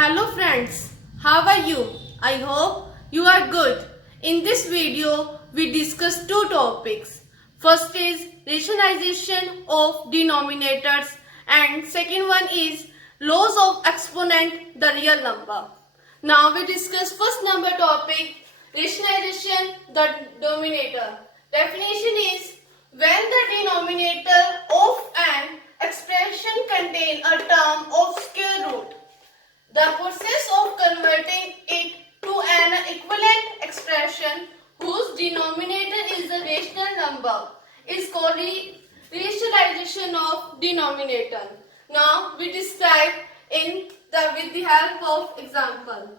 Hello friends, how are you? I hope you are good. In this video, we discuss two topics. First is rationalization of denominators and second one is laws of exponent, the real number. Now we discuss first number topic, rationalization, the denominator. Definition is when the denominator of an expression contain a term of square root. The process of converting it to an equivalent expression whose denominator is a rational number is called rationalization of denominator. Now we describe with the help of example.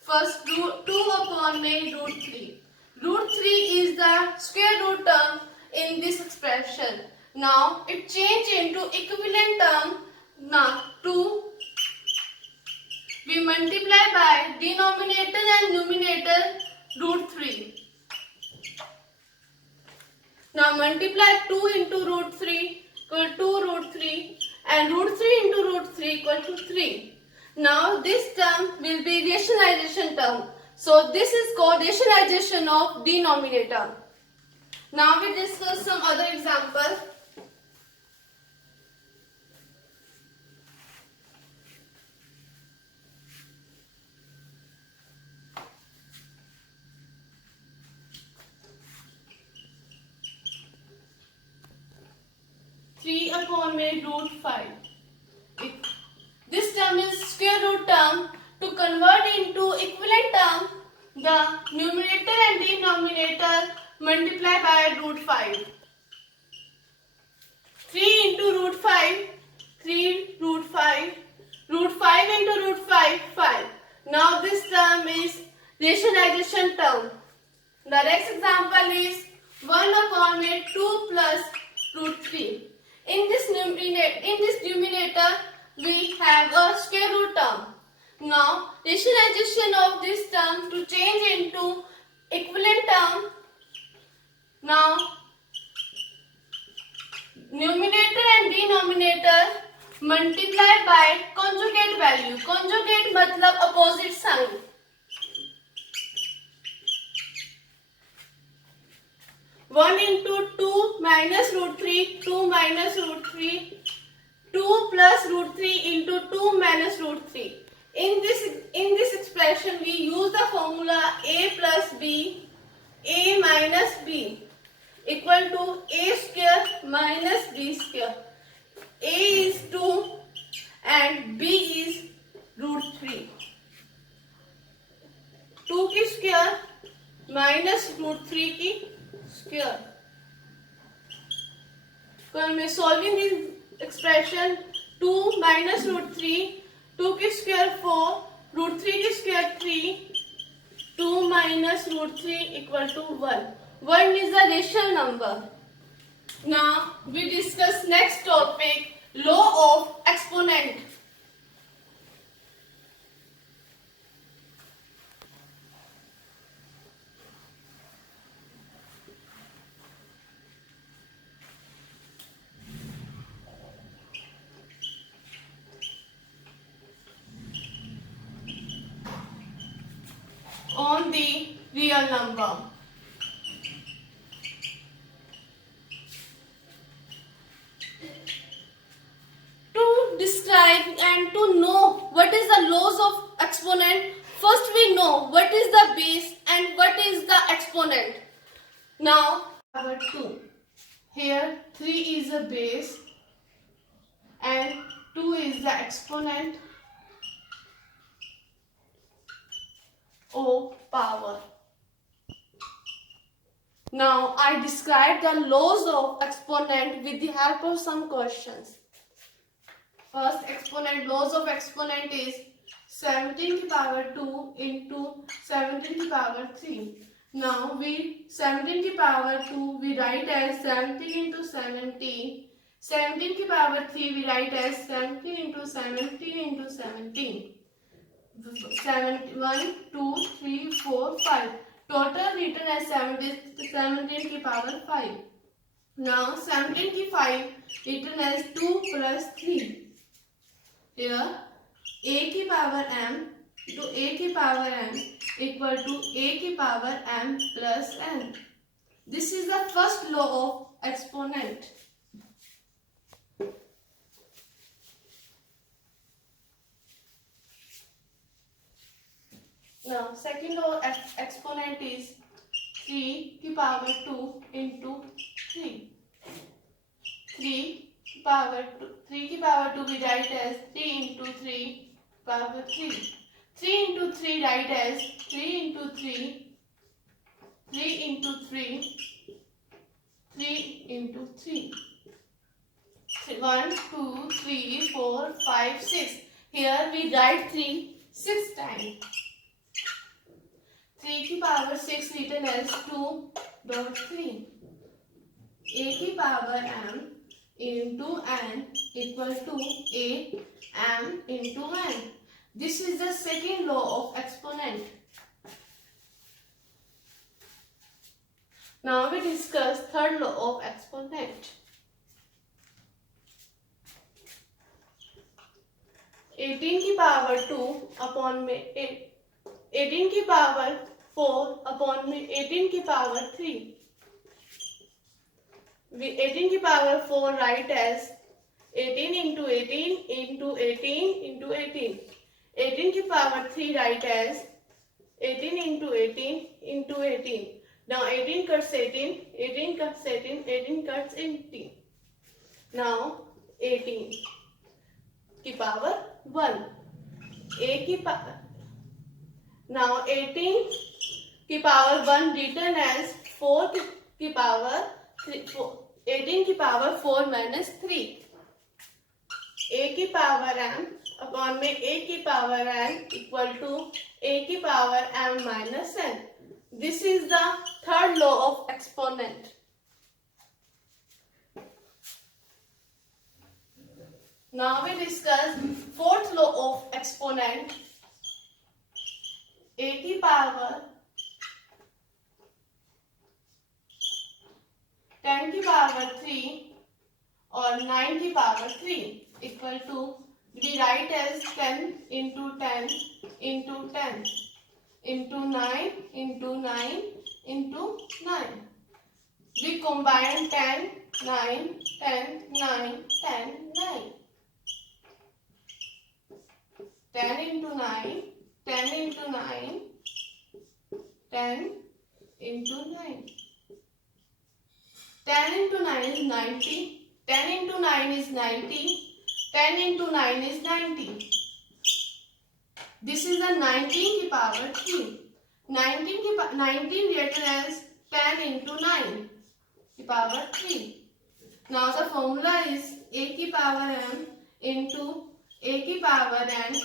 First, 2 upon root 3. Root 3 is the square root term in this expression. Now it changed into equivalent term. Now 2 we multiply by denominator and numerator root 3. Now multiply 2 into root 3 equal to root 3 and root 3 into root 3 equal to 3. Now this term will be rationalization term. So this is called rationalization of denominator. Now we discuss some other example. Root 5. This term is square root term. To convert into equivalent term, the numerator and denominator multiply by root 5. 3 into root 5, 3 root 5, root 5 into root 5, 5. Now this term is rationalization term. The next example is 1 upon 2 plus root 3. In this numerator, we have a square root term. Now, rationalization of this term to change into equivalent term. Now, numerator and denominator multiply by conjugate value. Conjugate matlab opposite sign. One into 2 minus root 3, 2 minus root 3, 2 plus root 3 into 2 minus root 3. In this expression, we use the formula a plus b, a minus b equal to a square minus b square. A is 2 and b is root 3. 2 की square minus root 3 की square. Solving this expression, 2 minus root 3, 2 की square 4, root 3 की square 3, 2 minus root 3 equal to 1. 1 is a rational number. Now we discuss next topic, law of exponent. On the real number. To describe and to know what is the laws of exponent, first we know what is the base and what is the exponent. Now, power 2. Here 3 is a base and 2 is the exponent. O power. Now I describe the laws of exponent with the help of some questions. First exponent, laws of exponent is 17 to the power 2 into 17 to the power 3. Now 17 to the power 2 we write as 17 into 17. 17 to the power 3 we write as 17 into 17 into 17. 1, 2, 3, 4, 5. Total written as 17 to the power 5. Now 17 की 5 written as 2 plus 3. Here a की power m to a की power m equal to a की power m plus n. This is the first law of exponent. Now second law of exponent is 3 की power 2 into 3. 3 की power 2 we write as 3 into 3 power 3. 3 into 3 write as 3 into 3, 3 into 3, 3 into 3. 1, 2, 3, 4, 5, 6. Here we write 3 6 times. 3 की power 6 written as 2.3. a की power m into n equal to a m into n. This is the second law of exponent. Now we discuss third law of exponent. 18 की power 2 upon में 18 की power 4 upon में 18 की power 3. 18 की power 4 write as 18 into 18 into 18 into 18. 18 की power 3 write as 18 into 18 into 18. Now 18 cuts 18, 18 cuts 18, 18 cuts 18. Now 18 की power 1. a की power. Now 18 की पावर 1 written as 4 की पावर 3. 18 की पावर 4 minus 3. a की पावर m upon में a की power n equal to a की power m minus n. This is the third law of exponent. Now we discuss fourth law of exponent. a की power 10 की power 3 और 9 की power 3 equal to we write as 10 into 10 into 10 into 9 into 9 into 9. We combine 10, 9, 10, 9, 10, 9. 10 into 9, 10 into 9, 10 into 9. 10 into 9 is 90. 10 into 9 is 90. 10 into 9 is 90. This is the 19 की power 3. 19 written as 10 into 9 की power 3. Now the formula is a की power m into a की power n.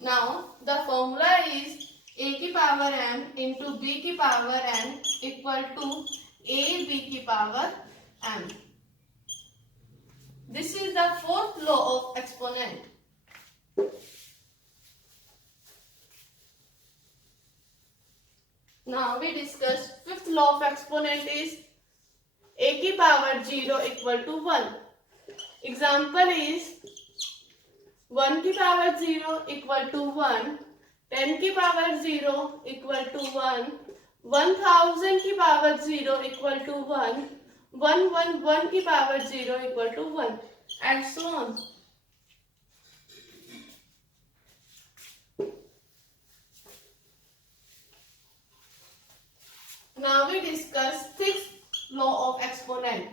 Now the formula is a की power m into b की power n equal to a b की power m. This is the fourth law of exponent. Now we discuss fifth law of exponent is a की power 0 equal to 1. Example is 1 की power 0 equal to 1, 10 की power 0 equal to 1, 1000 की power 0 equal to 1, 111 की power 0 equal to 1, and so on. Now we discuss sixth law of exponent.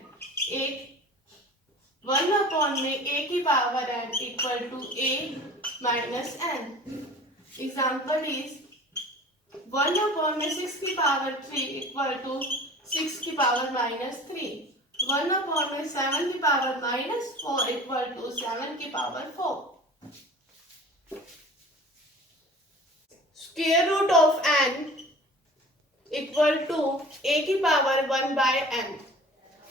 1 upon में a की power n equal to a minus n. Example is 1 upon में 6 की power 3 equal to 6 की power minus 3. 1 upon में 7 की power minus 4 equal to 7 की power 4. Square root of n equal to a की power 1 by n.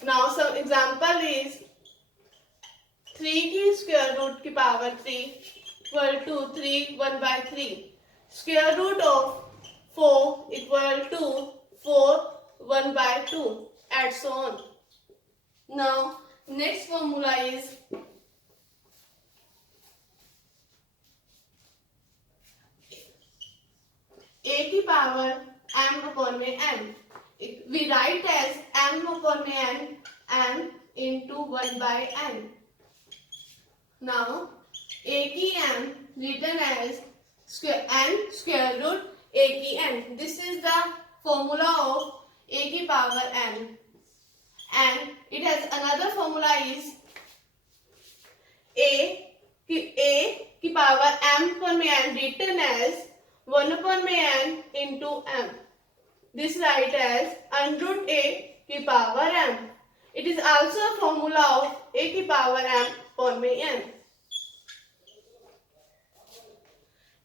Now some example is 3 की square root की power 3 equal to 3 1 by 3. Square root of 4 equal to 4 1 by 2, and so on. Now next formula is की power m upon में n. We write as m upon में n, m into 1 by n. Now a की m written as n square root a की n. This is the formula of a की power n. And it has another formula is a की power m upon में n written as 1 upon में n into m. This write as under root a की power m. It is also a formula of a की power m upon में n.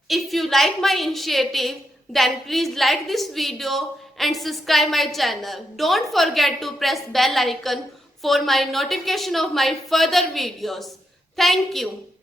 If you like my initiative, then please like this video and subscribe my channel. Don't forget to press bell icon for my notification of my further videos. Thank you.